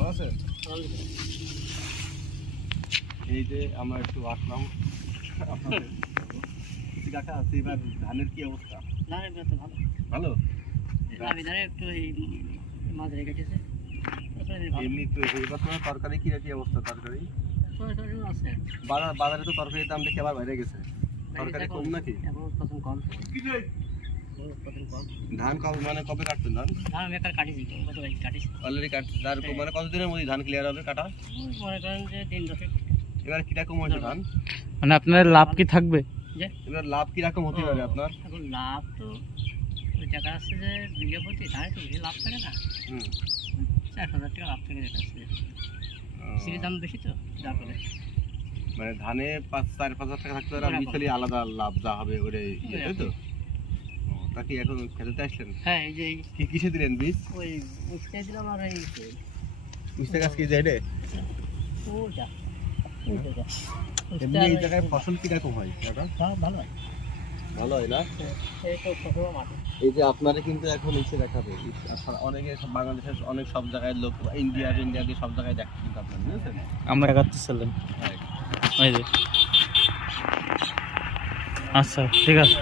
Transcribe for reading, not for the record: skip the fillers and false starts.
ভালো আছেন? এই যে আমরা একটু আসলাম আপনাদের কাকা, এবার ধানের কি অবস্থা? ধানের তো ভালো ভালো। ধারে একটু এই মাঝে রেখেছে এমনি তো এবার তোমার তরকারি কি কি অবস্থা? তরকারি আছে বাজারে তো তরকারির দাম দেখে আবার বাইরে গেছে। তরকারি কম নাকি? এখন কম ধান কবে মানে কবে কাটছেন ধান? ধান আমি একটা কাটিছি কাটিছি অলরেডি কাটছে। তার মানে কতদিনের মধ্যে ধান ক্লিয়ার হবে কাটা? মনে করেন যে 3-10 এবার কিরকম হয়েছে ধান? মানে আপনার লাভ কি থাকবে? এবার লাভ কিরকম হতে পারে আপনার? এখন লাভ তো ওই টাকা আছে যে বিঘা প্রতি ধানে তো বেশি লাভ থাকে না। 4,000 টাকা লাভ থেকে যাচ্ছে। সিরির দাম বেশি তো যা করে মানে ধানে 4-5 হাজার টাকা থাকতে পারে, আর মিশালি আলাদা লাভ যা হবে ওরে, তাই তো? তা কি এখন খেতে আসলেন? হ্যাঁ, এই যে কি কিসে দিলেন বীজ? ওই উঠতে দিলাম আর এই উস্তে গাছ কি যায় রে? ওটা এমনি এই জায়গায় ফসল কিরকম হয় দাদা? ভালো হয়, ভালো হয় না? এই তো ফসল মাটি এই যে আপনারা কিন্তু এখন এসে দেখাবে, অনেকে বাংলাদেশের অনেক সব জায়গায় লোক, ইন্ডিয়াতে সব জায়গায় দেখতে কিন্তু আপনার, বুঝেছেন? আমরা 71 সালে এই যে আচ্ছা ঠিক আছে।